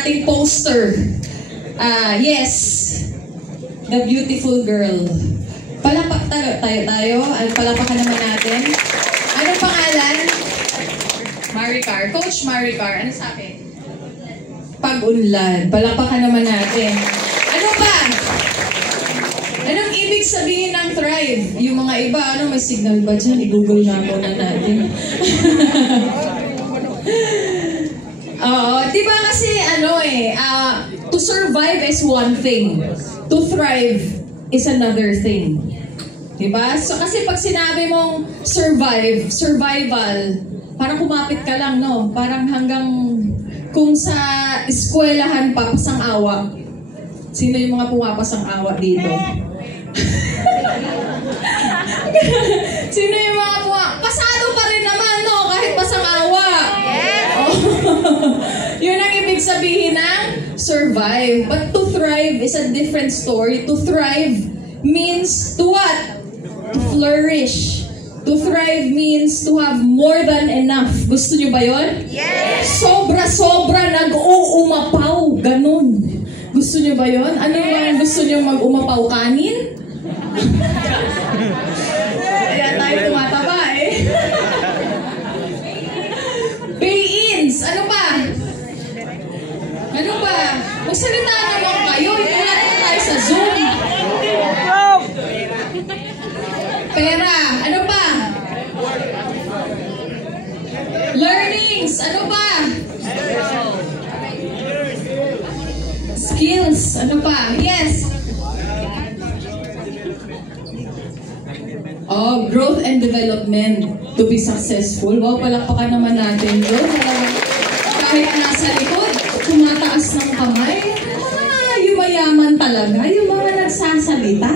ating poster. Yes, the beautiful girl. Palapak tayo. Palapakan naman natin. Anong pangalan? Maricar. Coach Maricar. Ano sa akin? Pag-unlad. Palapakan naman natin. Ano ba? Anong ibig sabihin ng thrive? Yung mga iba, may signal ba dyan? I-google na muna natin. Diba kasi to survive is one thing. To thrive is another thing. Diba? So kasi pag sinabi mong survival, parang kumapit ka lang, no? Parang hanggang kung sa eskwelahan pa, pasang-awa. Sino yung mga pumapasang-awa dito? Sino yung mga pasado pa rin naman, no? Kahit pasang-awa. Yes! Oh. Yun ang ibig sabihin ng survive. But to thrive is a different story. To thrive means to what? To flourish. To thrive means to have more than enough. Gusto nyo ba yun? Yes! Sobra-sobra nag-uumapaw. Ganun. Gusto nyo ba yun? Ano yung gusto nyo mag-umapaw? Kanin? Kaya tayo tumataba eh. Pay-ins. Ano pa? Ano pa? Magsalita naman kayo. Wala na tayo sa Zoom. Pera. Ano pa? Learnings. Ano pa? Skills. Ano pa? Yes. Growth and development to be successful. Wow, palakpakan naman natin yun. Kahit nasa likod, tumataas ng kamay. Yung mayaman talaga, yung mga nagsasalita.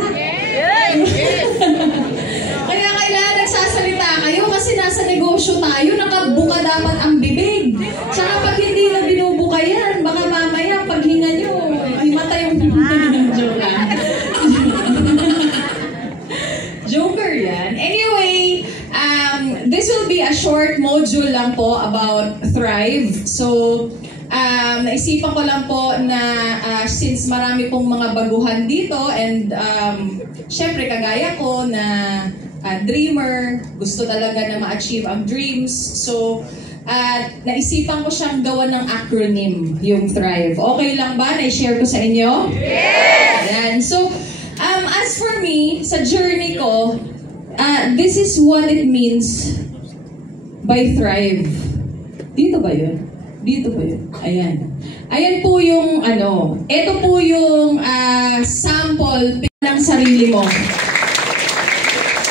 Kaya kailangan nagsasalita kayo kasi nasa negosyo tayo, nakabuka dapat ang bibig. Tsaka pag hindi na binubuka yan, baka mamaya paghinga nyo, himatay yung joke lang. Joker yan. Anyway, this will be a short module lang po about Thrive. So, naisipan ko lang po na since marami pong mga baguhan dito and syempre kagaya ko na dreamer, gusto talaga na ma-achieve ang dreams. So, naisipan ko siyang gawa ng acronym, yung Thrive. Okay lang ba? Na-share ko sa inyo? Yes! Yan. So, as for me, sa journey ko, this is what it means by Thrive. Dito ba yun? Dito ba yun? Ayan. Ayan po yung ito po yung sample ng sarili mo.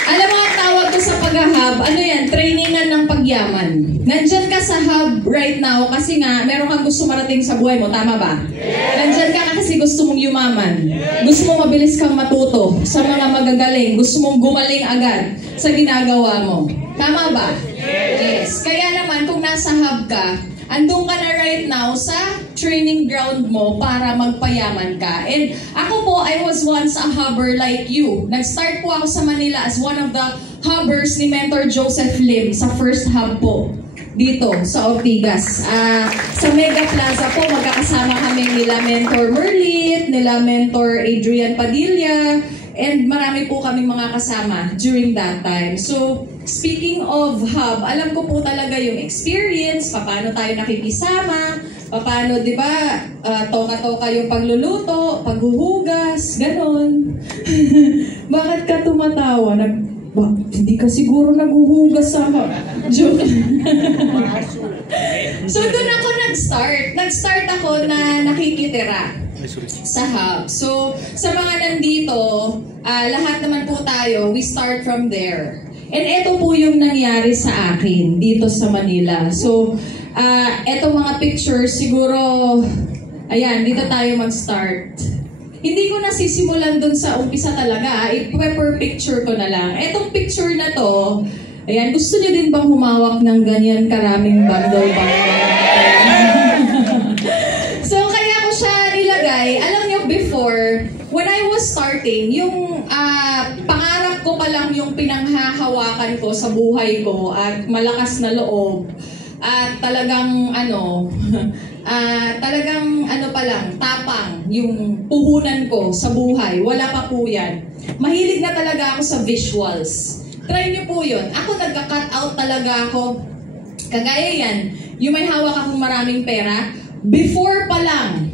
Alam mo ang tawag ko sa pag-hub, yan? Trainingan ng pagyaman. Nandyan ka sa hub right now kasi nga meron kang gusto marating sa buhay mo, tama ba? Yes! Nandyan ka kasi gusto mong yumaman. Yes! Gusto mong mabilis kang matuto sa mga magagaling. Gusto mong gumaling agad sa ginagawa mo. Tama ba? Yes! Kaya naman kung nasa hub ka, andun ka na right now sa training ground mo para magpayaman ka. And ako po, I was once a hubber like you. Nag-start po ako sa Manila as one of the hubbers ni Mentor Joseph Lim sa first hub po. Dito, sa Ortigas. Sa Mega Plaza po, magkakasama kami nila Mentor Merlit, nila Mentor Adrian Padilla, and marami po kaming mga kasama during that time. So, speaking of hub, alam ko po talaga yung experience, paano tayo nakikisama, paano, di ba, toka-toka yung pagluluto, paghuhugas, ganon. Bakit ka tumatawa? Hindi ka siguro naghuhugas sa joke. So, doon ako nag-start. Nag-start ako na nakikitira sa hub. So, sa mga nandito, lahat naman po tayo, we start from there. And ito po yung nangyari sa akin dito sa Manila. So, eto mga pictures, siguro, ayan, dito tayo mag-start. Hindi ko nasisimulan dun sa umpisa talaga. I-per picture ko na lang. Etong picture na to, ayan, gusto niyo din bang humawak ng ganyan karaming bundle-bundle? So, kaya ko siya nilagay. Alam niyo, before, when I was starting, yung pangarap ko pa lang yung pinanghahawakan ko sa buhay ko at malakas na loob. At talagang, pa lang, tapang, yung puhunan ko sa buhay, wala pa po yan. Mahilig na talaga ako sa visuals. Try niyo po yun. Ako nagka-cut out talaga ako. Kagaya yan, yung may hawak akong maraming pera, before pa lang,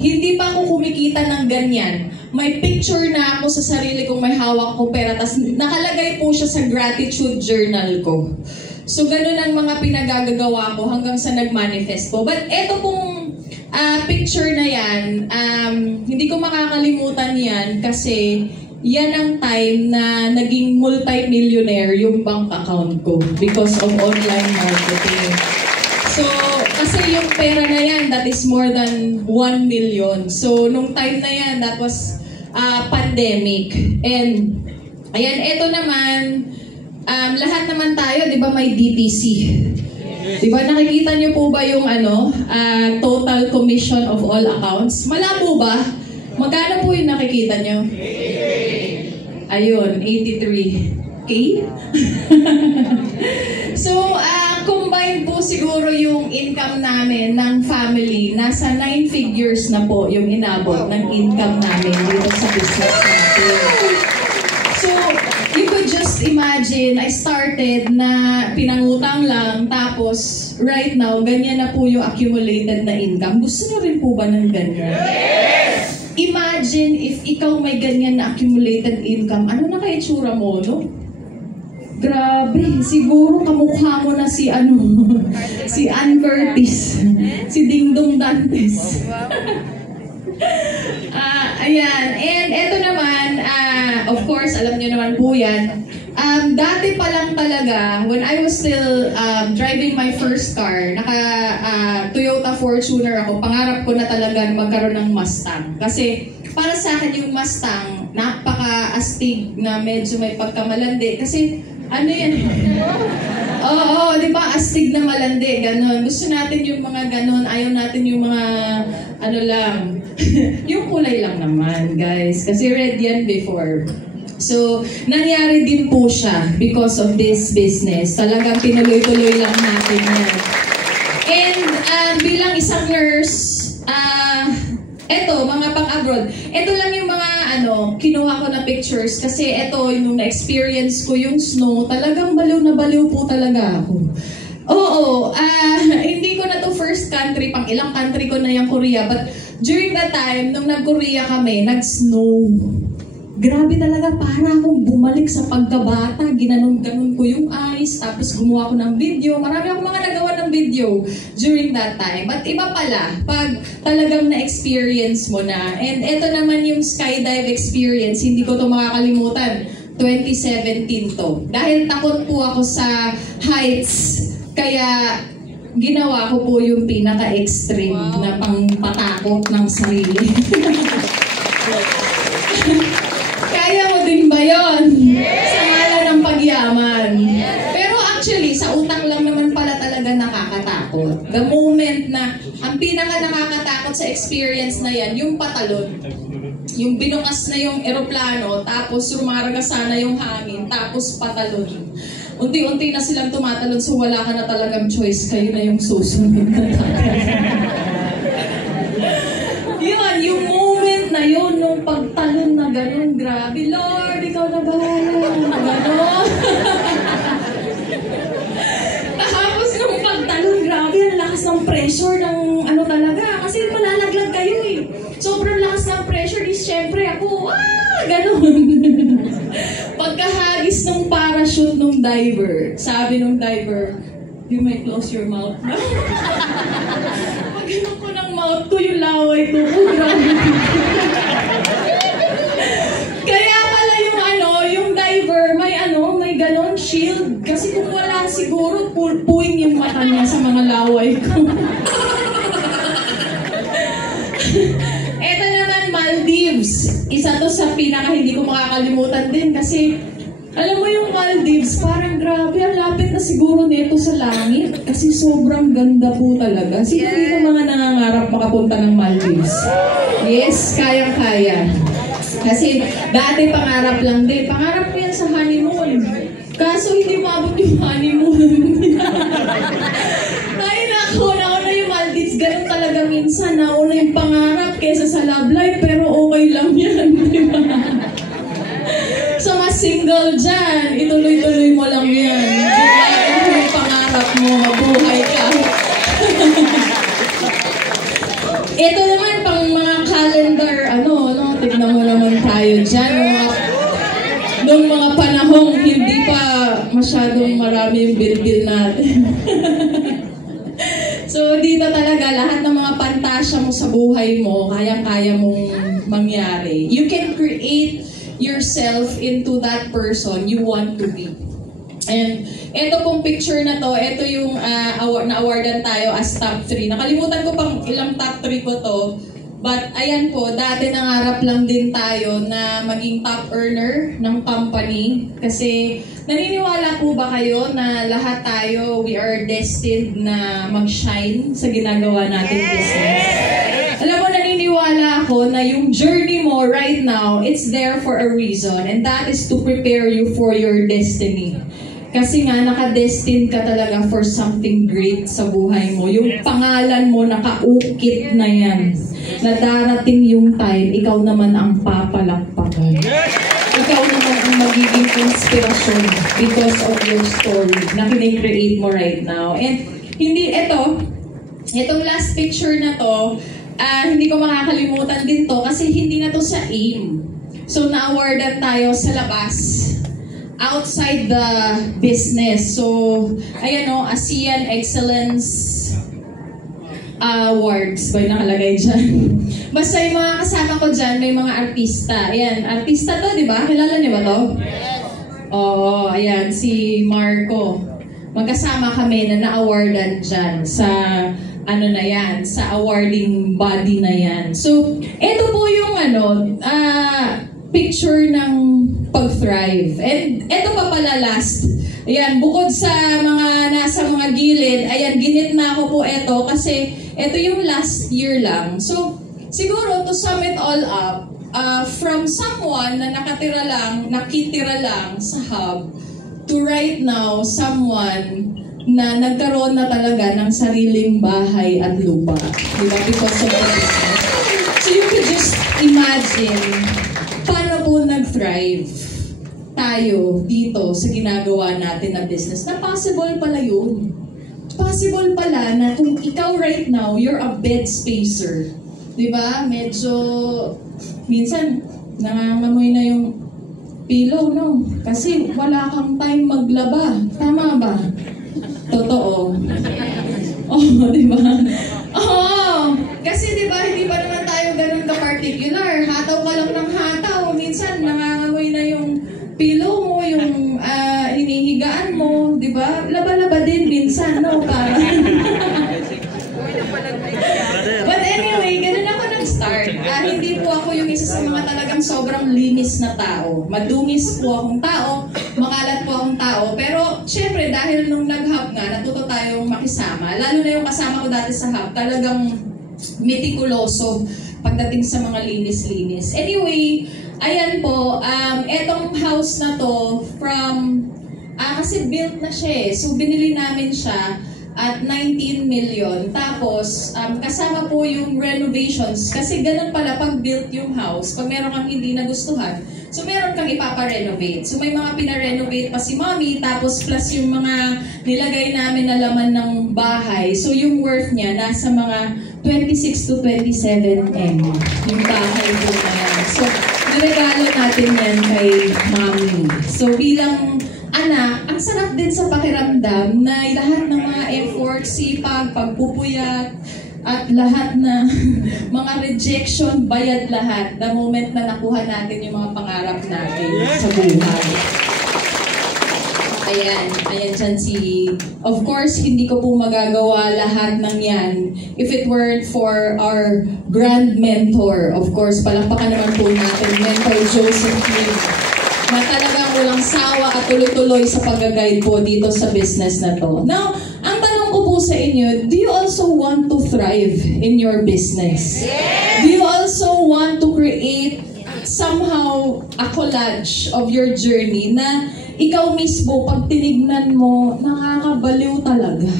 hindi pa ako kumikita ng ganyan, may picture na ako sa sarili kong may hawak ko pera, tas nakalagay po siya sa gratitude journal ko. So, ganun ang mga pinagagagawa ko hanggang sa nag-manifest po. But eto pong picture na yan, hindi ko makakalimutan yan kasi yan ang time na naging multi-millionaire yung bank account ko because of online marketing. So, kasi yung pera na yan, that is more than 1 million. So, nung time na yan, that was pandemic. And, ayan, eto naman, lahat naman tayo, di ba, may DTC. Di ba, nakikita niyo po ba yung total commission of all accounts? Malabo ba? Magkano po yung nakikita niyo? Ayun, 83K. So, combined po siguro yung income namin ng family. Nasa 9 figures na po yung inabot ng income namin dito sa business natin. So, you could just imagine, I started na pinangutang lang, tapos right now, ganyan na po yung accumulated na income. Gusto niyo rin po ba ng ganyan? Yes! Imagine if ikaw may ganyan na accumulated income, ano na kaya itsura mo, no? Grabe, siguro kamukha mo na si si Ann Curtis, si Dingdong Dantes. Ayan, and eto naman, of course, alam niyo naman po yan, dati pa lang talaga, when I was still driving my first car, Toyota Fortuner ako, pangarap ko na talaga magkaroon ng Mustang. Kasi para sa akin yung Mustang, napaka-astig na medyo may pagkamalandi. Kasi ano yan? Oo, di ba? Astig na malandi, ganon. Gusto natin yung mga ganon, ayaw natin yung mga lang. Yung kulay lang naman, guys. Kasi red yan before. So, nangyari din po siya because of this business. Talagang tinuloy-tuloy lang natin yan. And bilang isang nurse, eto, mga pang-abroad, eto lang yung mga kinuha ko na pictures kasi eto, yung na-experience ko yung snow, talagang baliw na baliw po talaga ako. Oo, hindi ko na to first country, pang ilang country ko na yung Korea, but during that time, nung nag-Korea kami, nag-snow. Grabe talaga, para akong bumalik sa pagkabata, ginanon-ganon ko yung ice, tapos gumawa ko ng video. Marami akong mga nagawa ng video during that time. But iba pala, pag talagang na-experience mo na. And ito naman yung skydive experience, hindi ko to makakalimutan. 2017 to. Dahil takot po ako sa heights, kaya ginawa ko po yung pinaka-extreme na pangpatakot ng sarili. Kaya mo din ba yun? Yes! Sa ngalan ng pagyaman. Yes! Pero actually, sa utang lang naman pala talaga nakakatakot. The moment na, ang pinaka nakakatakot sa experience na yan, yung patalon. Yung binukas na yung eroplano, tapos rumaragasa na yung hangin, tapos patalon. Unti-unti na silang tumatalon, so wala ka na talagang choice, kayo na yung susunod na yun, yung moment na yun, nung pagtalon na gano'n, grabe, Lord, ikaw na bahala, gano'n. Tapos nung pagtalon, grabe, ang lakas ng pressure ng talaga, kasi malalaglag kayo eh. Sobrang lakas ng pressure, is syempre ako, gano'n. Pagkahagis ng parachute ng diver, sabi ng diver, you may close your mouth now. Pag ganun ko ng mouth ko, yung laway ko, grabe. Kaya pala yung diver, may ganon shield. Kasi kung wala siguro, puing yung mata niya sa mga laway ko. Eto naman, Maldives. Isa to sa pinaka hindi ko makakalimutan din kasi alam mo yung Maldives, parang grabe, ang lapit na siguro nito sa langit kasi sobrang ganda po talaga. Sino dito mga nangangarap makapunta ng Maldives? Yes, kayang-kaya. Kasi dati pangarap lang din. Pangarap ko yan sa honeymoon. Kaso hindi maabot yung honeymoon. Dahil nauna yung Maldives, ganun talaga minsan. Nauna yung pangarap kesa sa love life, pero okay lang yan, di ba? So, mas single dyan, ituloy-tuloy mo lang yan. Kung yung pangarap mo, mabuhay ka. Ito naman, pang mga calendar, tignan mo naman tayo dyan. Noong mga panahong hindi pa masyadong marami yung bil-bil natin. So, dito talaga, lahat ng mga pantasya mo sa buhay mo, kayang-kaya mong mangyari. You can create yourself into that person you want to be. And ito pong picture na to, ito yung na-awardan tayo as top 3. Nakalimutan ko pang ilang top 3 ko to. But ayan po, dati nangarap lang din tayo na maging top earner ng company. Kasi naniniwala po ba kayo na lahat tayo, we are destined na mag-shine sa ginagawa nating business? Alam mo, naniniwala ako na yung journey mo right now, it's there for a reason. And that is to prepare you for your destiny. Kasi nga, naka-destined ka talaga for something great sa buhay mo. Yung pangalan mo, nakaukit na yan. Na darating yung time, ikaw naman ang papalakpakan. Ikaw naman ang magiging inspirasyon because of your story na kinay-create mo right now. And hindi, itong last picture na to, hindi ko makakalimutan din to kasi hindi na to sa AIM. So, na-awardan tayo sa labas. Outside the business. So, ayan o, ASEAN Excellence Awards ba yung nakalagay dyan? Basta yung mga kasama ko dyan, may mga artista. Ayan, artista to, di ba? Kilala niyo ba to? Oo, ayan, si Marco. Magkasama kami na na-awardan dyan sa sa awarding body na yan. So, ito po yung picture ng pag-thrive. And ito pa pala last. Ayan, bukod sa mga nasa mga gilid, ayan, ginit na ako po ito kasi ito yung last year lang. So, siguro to sum it all up, from someone na nakitira lang sa hub, to right now, someone na nagkaroon na talaga ng sariling bahay at lupa. Diba? Because of the business. So you could just imagine paano po nag-thrive tayo dito sa ginagawa natin na business. Na possible pala yun. Possible pala na kung ikaw right now, you're a bed spacer. Diba? Medyo, minsan, nangangamoy na yung pillow, no? Kasi wala kang time maglaba. Tama ba? Totoo. Oh, di ba? Oh, kasi di ba hindi pa naman tayo ganun ka-particular. Hataw ka lang ng hataw. Minsan nangangamoy na yung pillow mo, yung hinihigaan mo, di ba? Laba-laba din minsan, no? But anyway, ganun ako nag-start. Hindi po ako yung isa sa mga talagang sobrang linis na tao. Madungis po akong tao, makalat po akong tao. Pero, syempre, dahil nung nag-hub nga, natuto tayong makisama. Lalo na yung kasama ko dati sa hub, talagang metikuloso pagdating sa mga linis-linis. Anyway, ayan po, etong house na to, kasi built na siya eh. So, binili namin siya at 19 million. Tapos, kasama po yung renovations. Kasi ganun pala pag built yung house, pag meron kang hindi nagustuhan, so meron kang ipapa-renovate. So may mga pina-renovate pa si Mommy, tapos plus yung mga nilagay namin na laman ng bahay. So yung worth niya, nasa mga 26 to 27 M. Yung bahay po na yan. So, niregalo natin yan kay Mommy. So bilang anak, ang sarap din sa pakiramdam na lahat ng mga effort, sipag, pagpupuyat, at lahat na mga rejection, bayad lahat the moment na nakuha natin yung mga pangarap natin sa buhay. Ayan dyan of course, hindi ko po magagawa lahat ng yan if it weren't for our grand mentor. Of course, palakpakan naman po natin, Mentor Joseph Lee, na talagang walang sawa at tuloy-tuloy sa pag-guide po dito sa business na to. Now, ang tanong ko po sa inyo, do you also want to thrive in your business? Yes! Do you also want to create somehow a collage of your journey na ikaw mismo, pag tinignan mo, nakakabaliw talaga?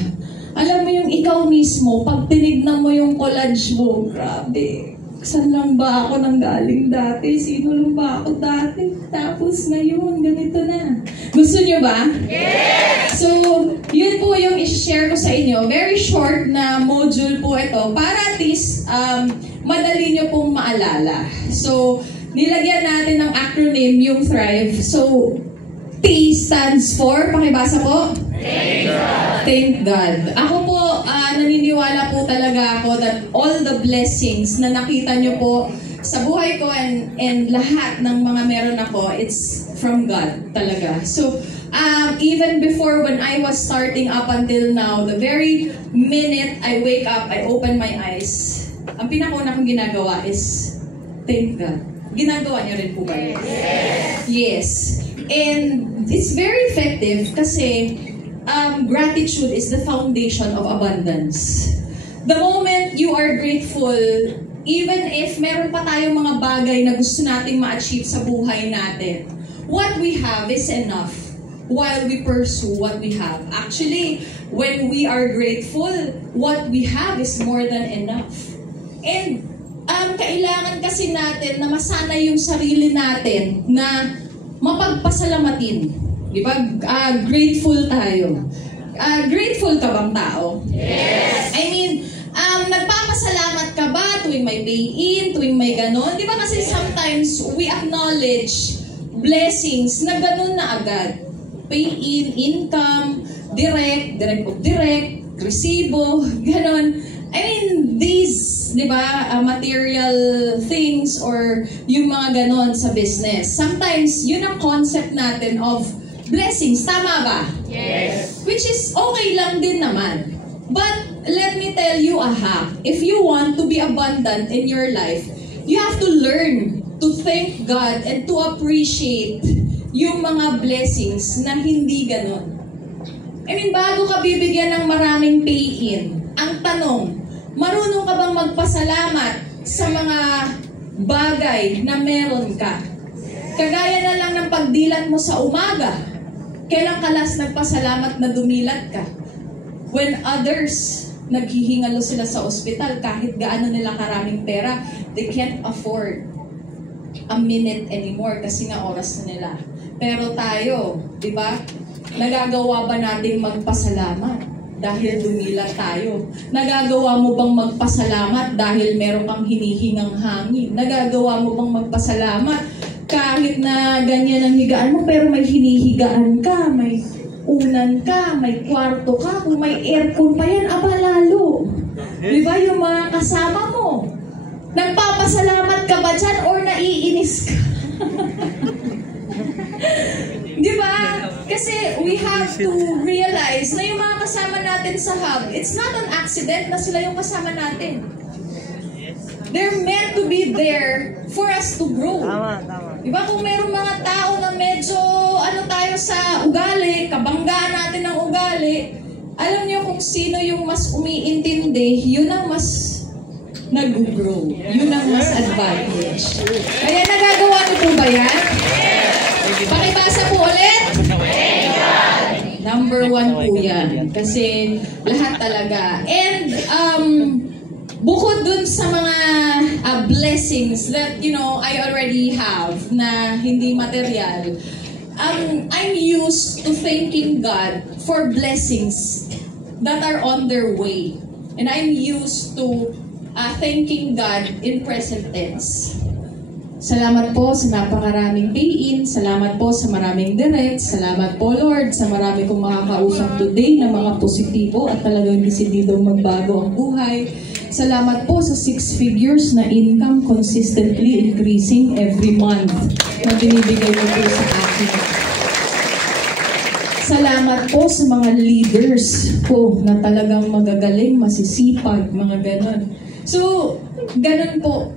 Alam mo yung ikaw mismo, pag tinignan mo yung collage mo, grabe, saan lang ba ako nanggaling dati? Sino lang ba ako dati? Tapos ngayon, ganito na. Gusto nyo ba? Yes! So, yun po yung i-share ko sa inyo. Very short na module po ito para at least madali nyo pong maalala. So, nilagyan natin ng acronym yung Thrive. So, T stands for, pakibasa po? Thank God. Thank God. Ako po, naniniwala po talaga ako that all the blessings na nakita nyo po sa buhay ko and lahat ng mga meron ako, it's from God talaga. So, even before when I was starting up until now, the very minute I wake up, I open my eyes, ang pinakauna kong ginagawa is thank God. Ginagawa niyo rin po ba? Yes. And it's very effective kasi gratitude is the foundation of abundance. The moment you are grateful, even if meron pa tayong mga bagay na gusto nating ma-achieve sa buhay natin, what we have is enough while we pursue what we have. Actually, when we are grateful, what we have is more than enough. And kailangan kasi natin na masanay yung sarili natin na mapagpasalamatin. Di ba? Grateful tayo. Grateful ka bang tao? Yes! I mean, nagpapasalamat ka ba tuwing may pay-in, tuwing may ganon? Di ba kasi sometimes we acknowledge blessings na ganon na agad. Pay-in, income, direct of direct, resibo, ganon. I mean, these, di ba, material things or yung mga ganon sa business. Sometimes, yun ang concept natin of blessings. Tama ba? Yes. Which is okay lang din naman. But, let me tell you a hack. If you want to be abundant in your life, you have to learn to thank God and to appreciate yung mga blessings na hindi ganon. I mean, bago ka bibigyan ng maraming pay-in, ang tanong, marunong ka bang magpasalamat sa mga bagay na meron ka? Kagaya na lang ng pagdilat mo sa umaga. Kailan ka last nagpasalamat na dumilat ka? When others, naghihingalo sila sa ospital, kahit gaano nila karaming pera, they can't afford a minute anymore kasi nga oras na nila. Pero tayo, di ba? Nagagawa ba nating magpasalamat dahil dumilat tayo? Nagagawa mo bang magpasalamat dahil meron kang hinihingang hangin? Nagagawa mo bang magpasalamat kahit na ganyan ang higaan mo pero may hinihigaan ka, may unan ka, may kwarto ka, kung may aircon pa yan, aba lalo. Di ba yung mga kasama mo? Nagpapasalamat ka ba dyan or naiinis ka? Di ba? Kasi we have to realize na yung mga kasama natin sa hub, it's not an accident na sila yung kasama natin. They're meant to be there for us to grow. Di ba? Kung merong mga tao na medyo tayo sa ugali, kabanggaan natin ng ugali, alam niyo kung sino yung mas umiintindi, yun ang mas nag-grow. Yun ang mas advantage. Kaya nagagawa niyo po ba yan? Pakibasa po ulit. Number 1 po yan. Kasi lahat talaga. And bukod dun sa mga blessings that, you know, I already have na hindi material, I'm used to thanking God for blessings that are on their way. And I'm used to thanking God in present tense. Salamat po sa napakaraming pay-in. Salamat po sa maraming direct. Salamat po, Lord, sa marami kong makakausap today na mga positibo at talagang desididong magbago ang buhay. Salamat po sa 6 figures na income consistently increasing every month na binibigay mo po sa akin. Salamat po sa mga leaders po na talagang magagaling, masisipag, mga ganon. So, ganon po.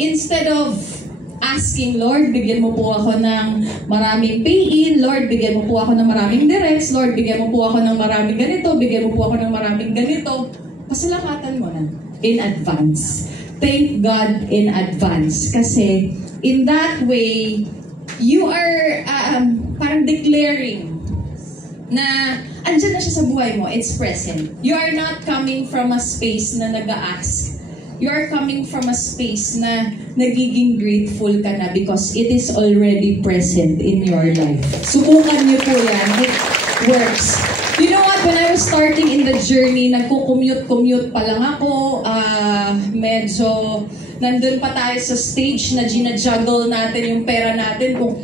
Instead of asking, Lord, bigyan mo po ako ng maraming pay-in, Lord, bigyan mo po ako ng maraming directs, Lord, bigyan mo po ako ng maraming ganito, bigyan mo po ako ng maraming ganito, pasalamatan mo na in advance. Thank God in advance. Kasi in that way, you are parang declaring na andyan na siya sa buhay mo, it's present. You are not coming from a space na nag-a-ask. you are coming from a space na nagiging grateful ka na because it is already present in your life. Subukan niyo po yan. It works. You know what? When I was starting in the journey, nagko-commute pa lang ako. Medyo nandun pa tayo sa stage na ginajuggle natin yung pera natin kung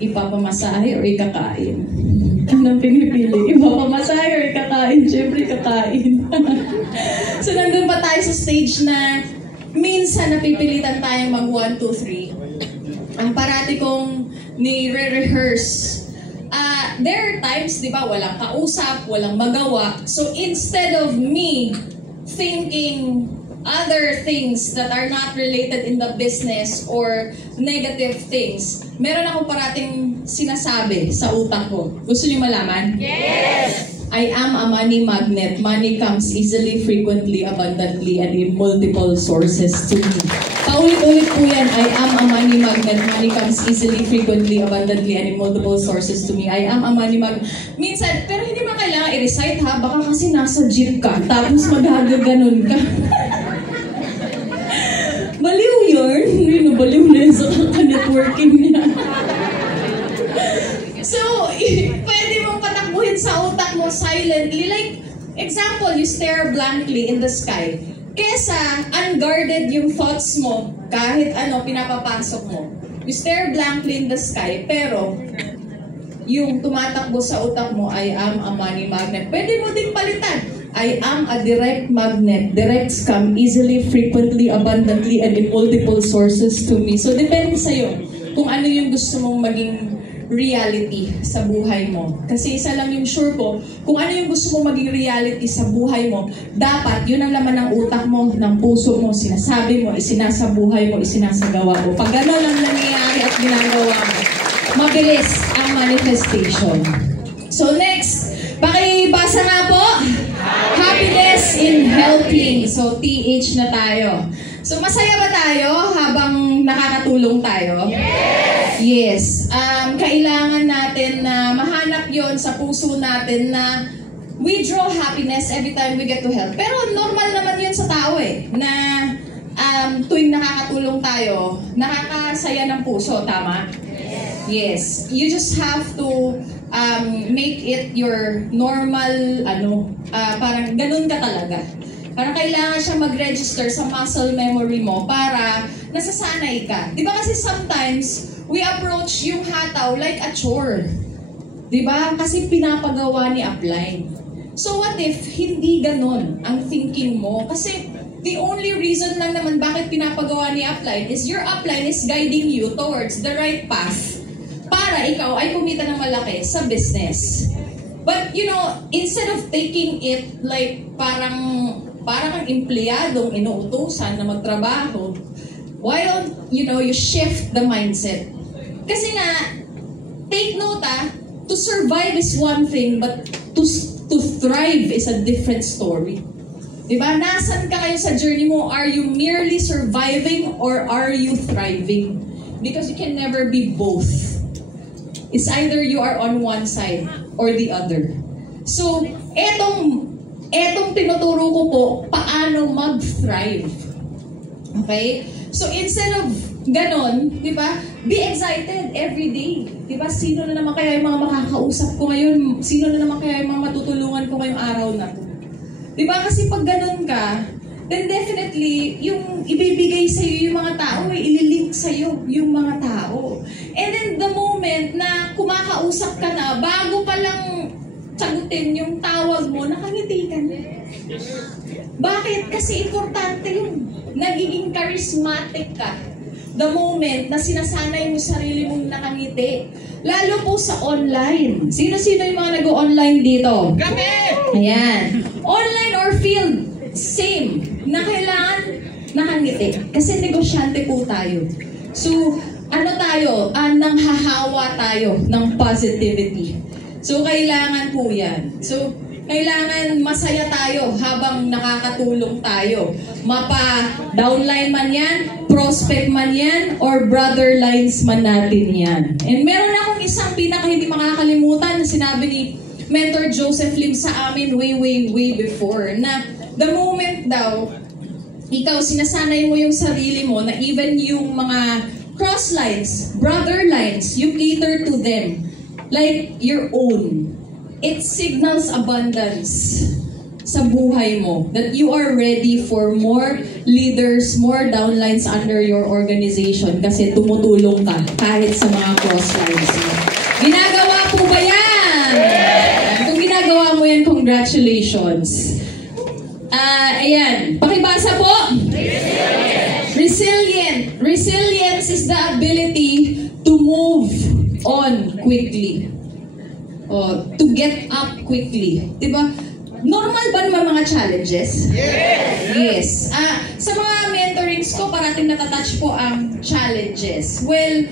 ipapamasahe or ikakain. Anong pinipili? Ipapamasahe or ikakain? Siyempre, kakain. So, nandun pa tayo sa stage na minsan napipilitan tayong mag 1, 2, 3. Ang parati kong ni-rehearse. There are times, di ba, walang kausap, walang magawa. So, instead of me thinking other things that are not related in the business or negative things, meron ako parating sinasabi sa utak ko. Gusto niyo malaman? Yes! I am a money magnet. Money comes easily, frequently, abundantly, and in multiple sources to me. Paulit-ulit po yan. I am a money magnet. Money comes easily, frequently, abundantly, and in multiple sources to me. I am a money magnet. Minsan, pero hindi mo kailangan i-recite ha. Baka kasi nasa jeep ka, tapos maghagaganon ka. Baliw yun. Hindi na baliw na yun sa networking niya. So, pwede mong patakbuhin sa utak mo silently. Like, example, you stare blankly in the sky. Kesa, unguarded yung thoughts mo, kahit ano pinapapasok mo. You stare blankly in the sky, pero yung tumatakbo sa utak mo, I am a money magnet. Pwede mo ding palitan. I am a direct magnet. Directs come easily, frequently, abundantly, and in multiple sources to me. So, depende sa'yo kung ano yung gusto mong maging reality sa buhay mo. Kasi isa lang yung sure ko, kung ano yung gusto mong maging reality sa buhay mo, dapat yun ang laman ng utak mo, ng puso mo, sinasabi mo, isinasabuhay mo, isinasagawa mo. Pag gano'n lang nangyayari at ginagawa mo, mabilis ang manifestation. So next, pakibasa nga po. Happiness in helping. So TH na tayo. So masaya ba tayo habang nakakatulong tayo? Yes. Kailangan natin na mahanap yon sa puso natin na we draw happiness every time we get to help. Pero normal naman yun sa tao na tuwing nakakatulong tayo, nakakasaya ng puso, tama? Yes. You just have to make it your normal, parang ganun ka talaga. Parang kailangan siya mag-register sa muscle memory mo para nasasanay ka. Di ba kasi sometimes, we approach yung hataw like a chore. Di ba? Kasi pinapagawa ni upline. So what if hindi ganon ang thinking mo? Kasi the only reason lang naman bakit pinapagawa ni upline is your upline is guiding you towards the right path para ikaw ay kumita ng malaki sa business. But you know, instead of taking it like parang kang empleyadong inuutusan na magtrabaho, why don't you shift the mindset? Kasi nga, take note to survive is one thing, but to thrive is a different story. Diba? Nasaan ka kayo sa journey mo? Are you merely surviving or are you thriving? Because you can never be both. It's either you are on one side or the other. So, etong tinuturo ko po, paano mag-thrive. Okay? So, instead of ganon, di ba? Be excited every day. Di ba? Sino na naman kaya yung mga makakausap ko ngayon? Sino na naman kaya yung mga matutulungan ko ngayong araw na to? Di ba? Kasi pag ganon ka, then definitely, yung ibibigay sa'yo yung mga tao, ililink sa'yo yung mga tao. And then the moment na kumakausap ka na, bago pa lang sagutin yung tawag mo, nakangiti ka na. Bakit? Kasi importante yung nagiging charismatic ka. The moment na sinasanay mo sarili mong nakangiti. Lalo po sa online. Sino-sino yung mga nag-online dito? Kami! Ayan. Online or field, same. Na kailangan nakangiti. Kasi negosyante po tayo. So, nanghahawa tayo ng positivity. So, kailangan po yan. So, kailangan masaya tayo habang nakakatulong tayo. Mapa-downline man yan, prospect man yan, or brother lines man natin yan. And meron akong isang hindi makakalimutan na sinabi ni Mentor Joseph Lim sa amin way before, na the moment daw ikaw, sinasanay mo yung sarili mo na even yung mga cross lines, brother lines, you cater to them like your own. It signals abundance sa buhay mo, that you are ready for more leaders, more downlines under your organization kasi tumutulong ka kahit sa mga crosslines mo. Ginagawa po ba yan? Kung ginagawa mo yan, congratulations. Ayan, pakibasa po. Resilient. Resilience is the ability to move on quickly. To get up quickly. Diba? Normal ba naman mga challenges? Yes. Sa mga mentorings ko, parating natatouch po ang challenges. Well,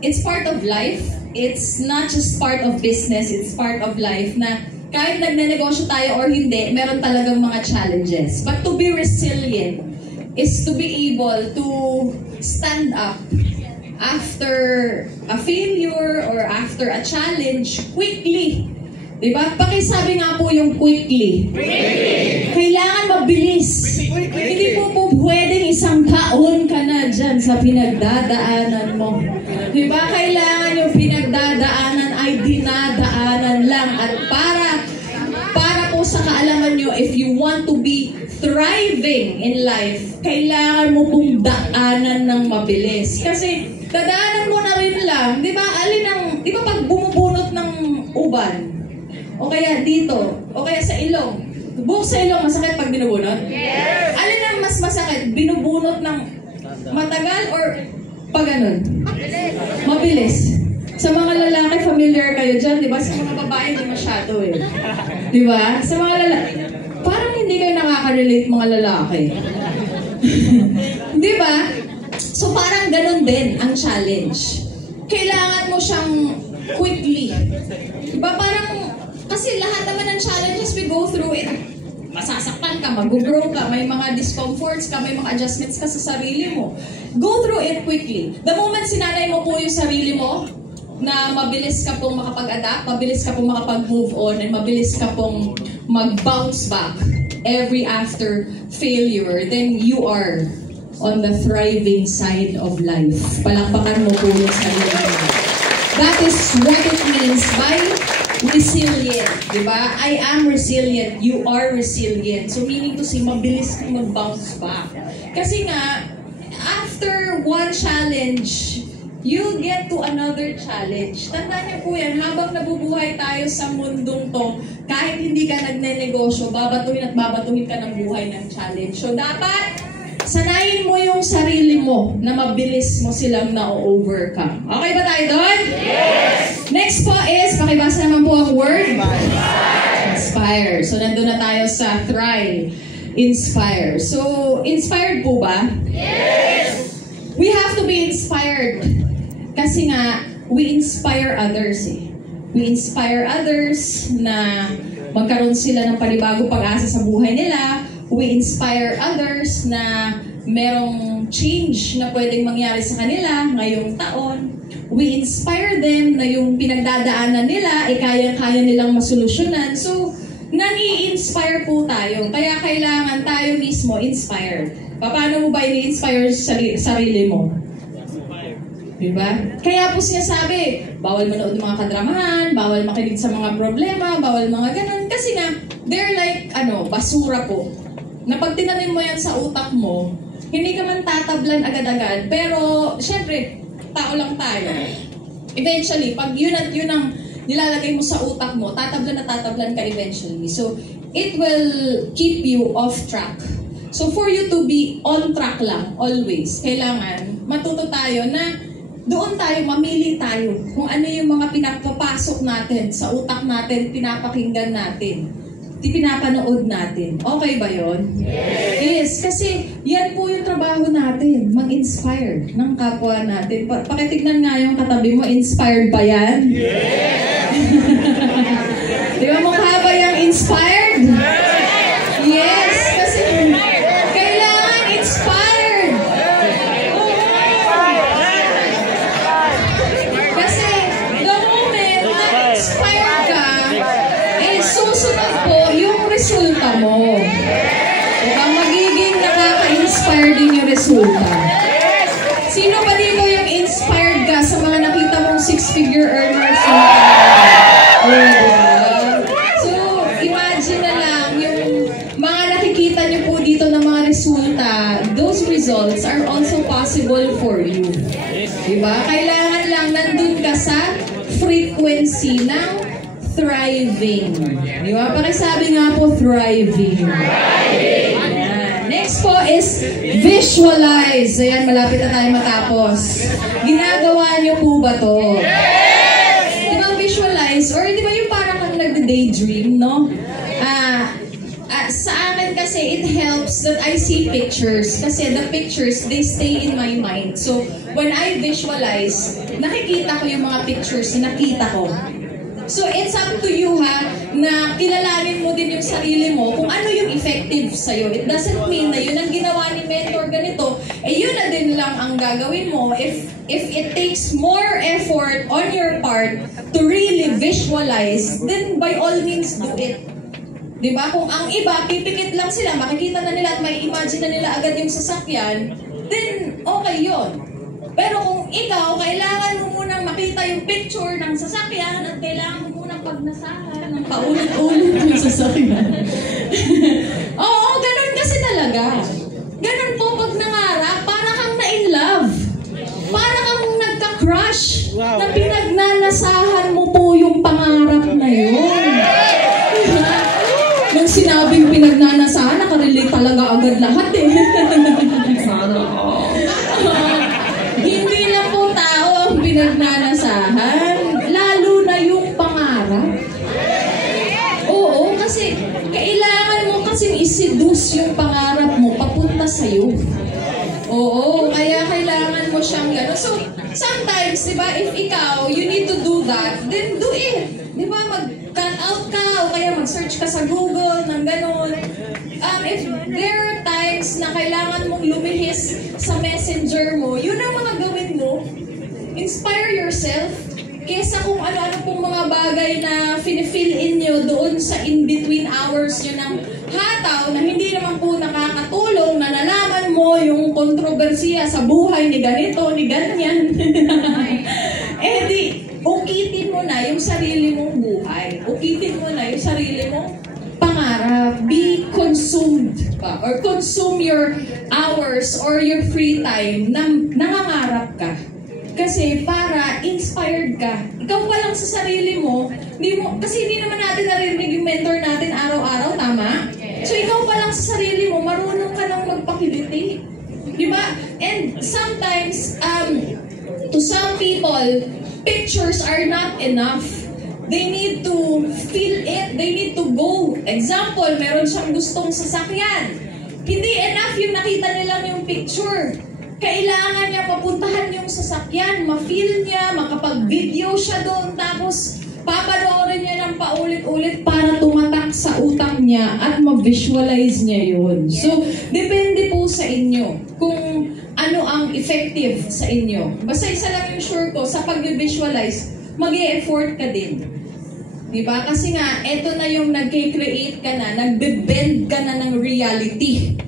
it's part of life. It's not just part of business. It's part of life na kahit nagnenegosyo tayo or hindi, meron talagang mga challenges. But to be resilient is to be able to stand up after a failure or after a challenge quickly. Diba? Pakisabi nga po yung quickly. Kailangan mabilis. Hindi po pwedeng isang taon ka na dyan sa pinagdadaanan mo. Diba? Kailangan yung pinagdadaanan ay dinadaanan lang. At para po sa kaalaman nyo, if you want to be thriving in life, kailangan mo pong daanan ng mabilis. Kasi dadaanan mo na rin lang. Diba? Di ba pag bumubunot ng uban, o kaya dito, o kaya sa ilong. Buhok sa ilong, masakit pag binubunot? Yes! Alin ang mas masakit? Binubunot ng matagal or pag ganun? Mabilis. Sa mga lalaki, familiar kayo dyan, di ba? Sa mga babae, hindi masyado eh. Di ba? Sa mga lalaki, parang hindi kayo nakaka-relate mga lalaki. Di ba? So parang ganun din ang challenge. Kailangan mo siyang quickly. Di ba? Parang kasi lahat naman ng challenges we go through it. Masasaktan ka, mag-grow ka, may mga discomforts ka, may mga adjustments ka sa sarili mo. Go through it quickly. The moment sinanay mo po yung sarili mo, na mabilis ka pong makapag-adapt, mabilis ka pong makapag-move on, and mabilis ka pong mag-bounce back every after failure, then you are on the thriving side of life. Palakpakan mo po yung sarili mo. That is what it means by resilient, di ba? I am resilient. You are resilient. So meaning to say, mabilis kang mag-bounce back. Kasi nga, after one challenge, you get to another challenge. Tandaan niyo po yan, habang nabubuhay tayo sa mundong to, kahit hindi ka nagnenegosyo, babatuhin at babatuhin ka ng buhay ng challenge. So dapat, sanayin mo yung sarili mo na mabilis mo silang na-overcome. Okay ba tayo doon? Yes! Next po is, pakibasa naman po ang word. Inspire. So, nandun na tayo sa thrive. Inspire. So, inspired po ba? Yes! We have to be inspired. Kasi nga, we inspire others eh. We inspire others na magkaroon sila ng panibagong pag-asa sa buhay nila. We inspire others na merong change na pwedeng mangyari sa kanila ngayong taon. We inspire them na yung pinagdadaanan nila ay kaya-kaya nilang masolusyonan. So, nani-inspire po tayo. Kaya kailangan tayo mismo inspired. Paano mo ba ini-inspire sarili mo? Diba? Kaya po sinasabi, bawal manood ng mga kadramahan, bawal makinig sa mga problema, bawal mga ganun. Kasi nga, they're like, basura po. Na pag tinanim mo yan sa utak mo, hindi ka man tatablan agad-agad. Pero, syempre, tao lang tayo. Eventually, pag yun ang nilalagay mo sa utak mo, tatablan ka eventually. So, it will keep you off track. So, for you to be on track lang, always, kailangan matuto tayo na doon tayo, mamili tayo kung ano yung mga pinapapasok natin sa utak natin, pinapakinggan natin, pinapanood natin. Okay ba yon? Yes! Kasi yan po yung trabaho natin, mag-inspire ng kapwa natin. Pakitignan nga yung katabi mo, inspired ba yan? Yes! Di ba mukha ba yung inspired? Yes! Kasi kailangan inspired! Kasi the moment na inspired ka, susunod po yung resulta mo. Diba? Magiging nakaka inspired din yung resulta. Sino ba dito yung inspired ka sa mga nakita mong six-figure earners? So, imagine na lang yung mga nakikita niyo po dito ng mga resulta, those results are also possible for you. Diba? Kailangan lang nandun ka sa frequency ng thriving. Diba? Pakisabi nga po, thriving. Ayan. Next po is visualize. Ayan, malapit na tayo matapos. Ginagawa niyo po ba to? Diba visualize? Or diba yung parang kang nagde-daydream, no? Sa akin kasi, it helps that I see pictures. Kasi the pictures, they stay in my mind. So, when I visualize, nakikita ko yung mga pictures na nakita ko. So, it's up to you ha, na kilalanin mo din yung sarili mo kung ano yung effective sa'yo. It doesn't mean na yun ang ginawa ni mentor ganito, yun na din lang ang gagawin mo. If it takes more effort on your part to really visualize, then by all means do it. Diba? Kung ang iba, pipikit lang sila, makikita na nila at may imagine na nila agad yung sasakyan, then okay yun. Pero kung ikaw, kailangan mo munang makita yung picture ng sasakyan at kailangan mo munang pagnasahan ng paulit-ulit yung sasakyan. Oo, ganun kasi talaga. Ganun po pag nangarap, para kang na-in love. Para kang nagka-crush na pinagnanasahan mo po yung pangarap na yun. Nung sinabing pinagnanasahan, nakarelate talaga agad lahat eh. Sana hindi lang po tao ang pinagnanasahan, lalo na yung pangarap. Oo, kasi kailangan mo kasing iseduce yung pangarap mo papunta sa'yo. Oo, kaya kailangan mo siyang gano'n. So, sometimes, di ba, if ikaw, you need to do that, then do it. Di ba, mag-cut out ka, o kaya mag-search ka sa Google, ng gano'n. If there are times na kailangan mong lumihis sa messenger mo, yun ang mga gawin mo. Inspire yourself. Kesa kung ano-ano pong mga bagay na fill in nyo doon sa in-between hours nyo ng hataw na hindi naman po nakakatulong na nalaman mo yung kontrobersiya sa buhay ni ganito, ni ganyan. Di, ukitin mo na yung sarili mong buhay. Ukitin mo na yung sarili mong pangarap. Be consumed pa, or consume your hours or your free time na nangangarap ka. Kasi para inspired ka. Ikaw pa lang sa sarili mo, kasi hindi naman natin narinig yung mentor natin araw-araw, tama? So ikaw pa lang sa sarili mo, marunong ka nang magpakiliti. Diba? And sometimes, to some people, pictures are not enough. They need to feel it. They need to go. Example, meron siyang gustong sasakyan. Hindi enough yung nakita nilang yung picture. Kailangan niya papuntahan yung sasakyan, ma-feel niya, makapag-video siya doon, tapos papanoorin niya ng paulit-ulit para tumatak sa utak niya at ma-visualize niya yun. So, depende po sa inyo kung ano ang effective sa inyo. Basta isa lang yung sure ko, sa pag-visualize, mag-e-effort ka din. Diba? Kasi nga, eto na yung nag-create ka na, nagbe-bend ka na ng reality.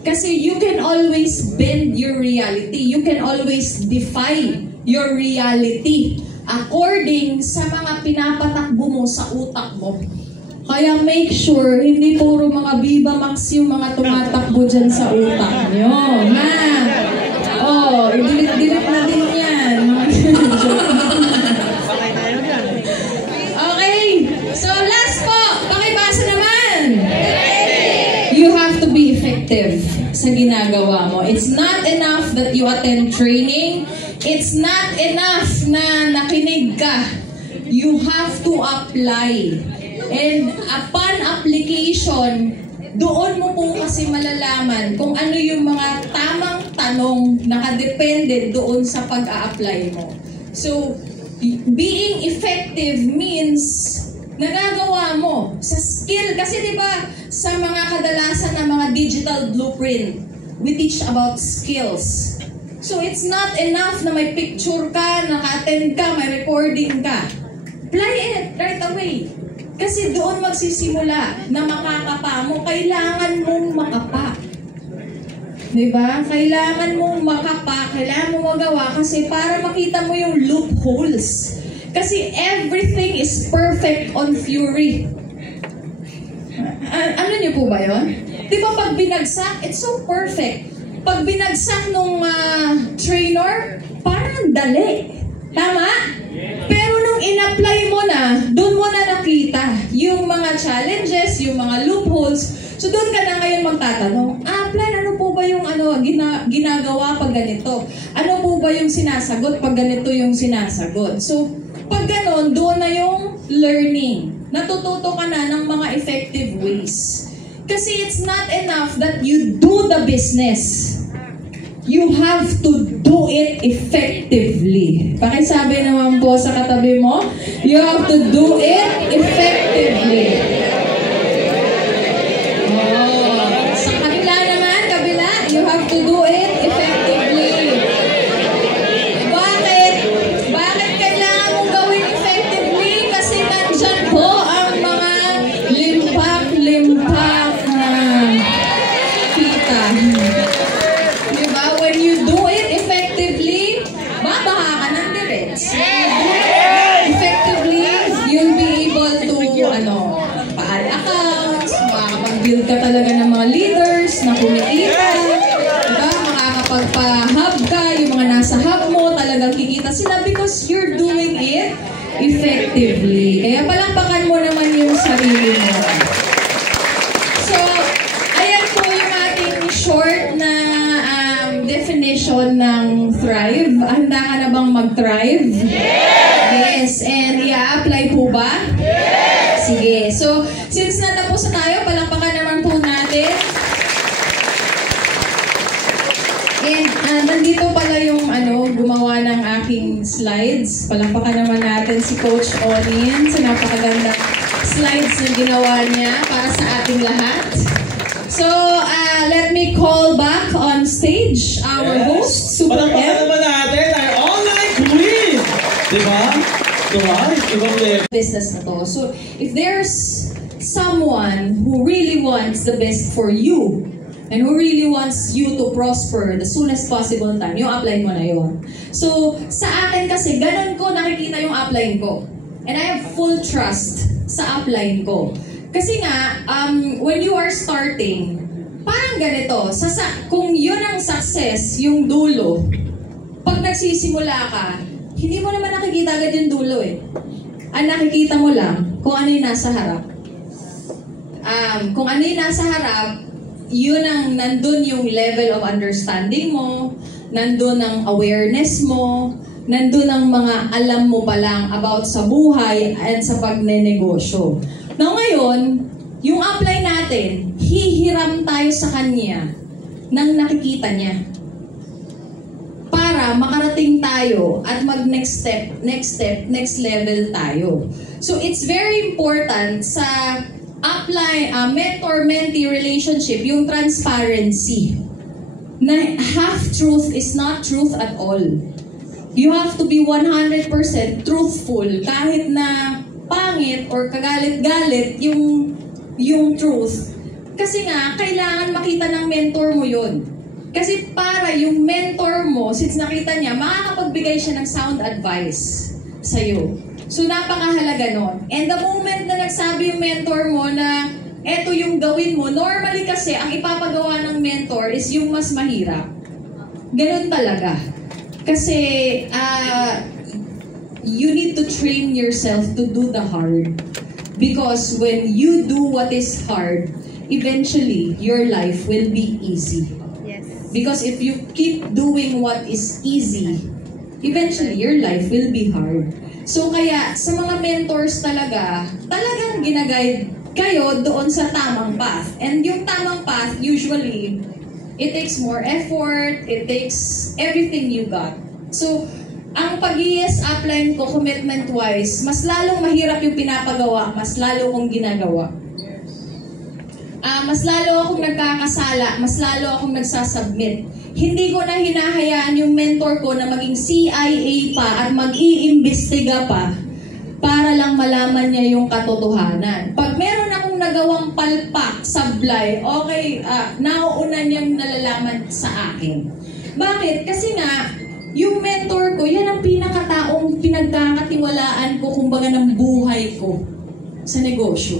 Kasi you can always bend your reality. You can always defy your reality according sa mga pinapatakbo mo sa utak mo. Kaya make sure, hindi puro mga Viva Max yung mga tumatakbo dyan sa utak nyo. Ha? Oh, i-delete na din yan. Okay. So last po, pakibasa naman. You have to be effective sa ginagawa mo. It's not enough that you attend training. It's not enough na nakinig ka. You have to apply. And upon application, doon mo po kasi malalaman kung ano yung mga tamang tanong nakadepende doon sa pag-a-apply mo. So, being effective means nagagawa mo sa skill. Kasi diba, sa mga kadalasan ng mga digital blueprint, we teach about skills. So it's not enough na may picture ka, naka-attend ka, may recording ka. Apply it right away. Kasi doon magsisimula na makakapa mo, kailangan mong makapa. Diba? Kailangan mong makapa, kailangan mong magawa kasi para makita mo yung loopholes. Kasi everything is perfect on Fury. Ano niyo po ba yun? Diba pag binagsak, it's so perfect. Pag binagsak nung trainer, parang dali. Tama? Pero nung in-apply mo na, doon mo na nakita yung mga challenges, yung mga loopholes. So doon ka na ngayon magtatanong, Plan, ano po ba yung ginagawa pag ganito? Ano po ba yung sinasagot pag ganito yung sinasagot? So pag ganon, doon na yung learning. Natututo ka na ng mga effective ways. Kasi it's not enough that you do the business. You have to do it effectively. Pakisabi naman po sa katabi mo, you have to do it effectively. Oh. Sa kabila naman, you have to do it effectively. Bakit? Bakit kailangan mong gawin effectively? Kasi nandyan po ang mga limpak na kita. Diba? When you do it effectively, babaha ka ng direts. Effectively, you'll be able to, paal accounts, makakapag-build ka talaga ng mga leaders na kumikita. Diba? Makakapagpa-hub ka, yung mga nasa hub mo, talagang kikita sila because you're doing it effectively. Kaya palakpakan mo naman yung sarili mo. So, ayan po yung ating short na definition ng thrive. Handa ka na bang mag-thrive? Yes. And i-apply po ba? Sige. So, since natapos na tayo, palakpakan naman po natin. And nandito pala yung gumawa ng aking slides. Palakpakan naman natin si Coach Onin sa napakaganda slides na ginawa niya para sa ating lahat. So, let me call back on stage our host, Super M. Palakpakan naman natin our online queen! Diba? Business na to. So, if there's someone who really wants the best for you, and who really wants you to prosper the soonest possible time, yung upline mo na yun. So, sa akin kasi, ganun ko nakikita yung upline ko. And I have full trust sa upline ko. Kasi nga, when you are starting, parang ganito, kung yun ang success, yung dulo, pag nagsisimula ka, hindi mo naman nakikita agad yung dulo eh. Ang nakikita mo lang, kung ano yung nasa harap. Kung ano yung nasa harap, yun ang nandun yung level of understanding mo, nandun ang awareness mo, nandun ang mga alam mo pa lang about sa buhay at sa pagnenegosyo. Now ngayon, yung upline natin, hihiram tayo sa kanya nang nakikita niya. Para makarating tayo at mag next level tayo. So it's very important sa mentor-mentee relationship, yung transparency. Na half-truth is not truth at all. You have to be 100% truthful kahit na pangit or kagalit-galit yung truth. Kasi nga, kailangan makita ng mentor mo yun. Kasi para yung mentor mo, since nakita niya, makakapagbigay siya ng sound advice sa'yo. So, napakahalaga nun. And the moment na nagsabi yung mentor mo na eto yung gawin mo, normally kasi ang ipapagawa ng mentor is yung mas mahirap. Ganun talaga. Kasi you need to train yourself to do the hard. Because when you do what is hard, eventually your life will be easy. Yes. Because if you keep doing what is easy, eventually your life will be hard. So kaya sa mga mentors talagang ginaguide kayo doon sa tamang path. And yung tamang path, usually, it takes more effort, it takes everything you got. So, ang pag-yes upline ko, commitment-wise, mas lalong mahirap yung pinapagawa, mas lalo kong ginagawa. Mas lalo akong nagkakasala, mas lalo akong nagsasubmit. Hindi ko na hinahayaan yung mentor ko na maging CIA pa at mag-iimbestiga pa para lang malaman niya yung katotohanan. Pag meron akong nagawang palpak, sablay, okay, nauuna niyang nalalaman sa akin. Bakit? Kasi nga, yung mentor ko, yan ang pinakataong pinagkakatiwalaan ko, kumbaga ng buhay ko sa negosyo.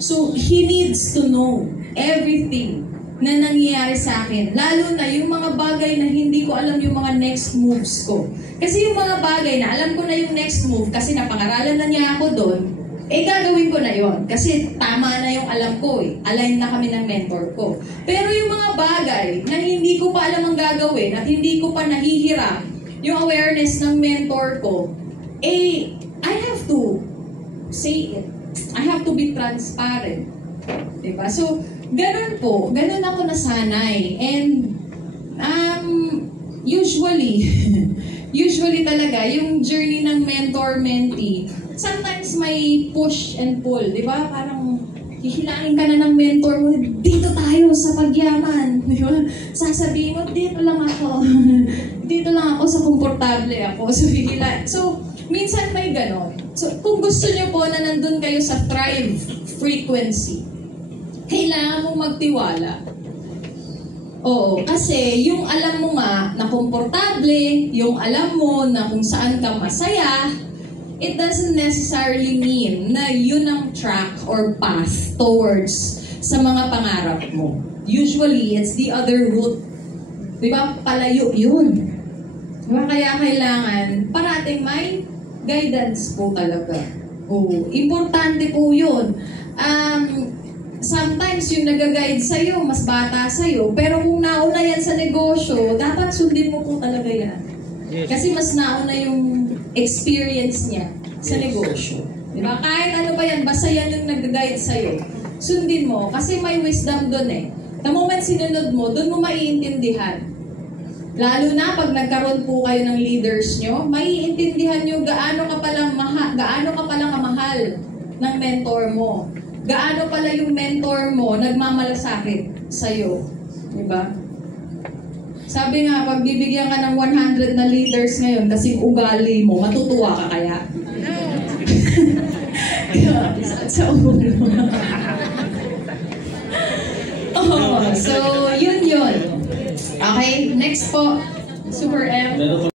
So, he needs to know everything na nangyayari sa akin. Lalo na yung mga bagay na hindi ko alam yung mga next moves ko. Kasi yung mga bagay na alam ko na yung next move, kasi napangaralan na niya ako doon, gagawin ko na yon. Kasi tama na yung alam ko eh. Align na kami ng mentor ko. Pero yung mga bagay na hindi ko pa alam ang gagawin at hindi ko pa nahihirap yung awareness ng mentor ko, I have to say it. I have to be transparent. Diba? So, ganun ako nasanay. And, usually talaga, yung journey ng mentor-mentee, sometimes may push and pull, di ba? Parang hihilain ka na ng mentor mo, dito tayo sa pagyaman. Di ba? Sasabihin mo, dito lang ako. Dito lang ako sa komportable ako. So, minsan may ganon. So, kung gusto niyo po na nandun kayo sa Thrive frequency, kailangan mong magtiwala. Oo, kasi yung alam mo nga na komportable, yung alam mo na kung saan ka masaya, it doesn't necessarily mean na yun ang track or path towards sa mga pangarap mo. Usually, it's the other route. Di ba? Palayo yun. Di ba? Kaya kailangan parating may guidance po talaga. Oo. Importante po yun. Sometimes yung nag-guide sa'yo, mas bata sa'yo, pero kung nauna yan sa negosyo, dapat sundin mo po talaga yan. Kasi mas nauna yung experience niya sa negosyo. Diba? Kahit ano pa yan, basta yan yung nag-guide sa'yo. Sundin mo, kasi may wisdom dun eh. The moment sinunod mo, dun mo maiintindihan. Lalo na pag nagkaroon po kayo ng leaders nyo, maiintindihan nyo gaano ka palang kamahal ng mentor mo. Gaano pala yung mentor mo nagmamalasakit sa'yo. Diba? Sabi nga, pag bibigyan ka ng 100 na leaders ngayon kasi ugali mo, matutuwa ka kaya? Sa ulo. So, yun. Okay, next po. Super M.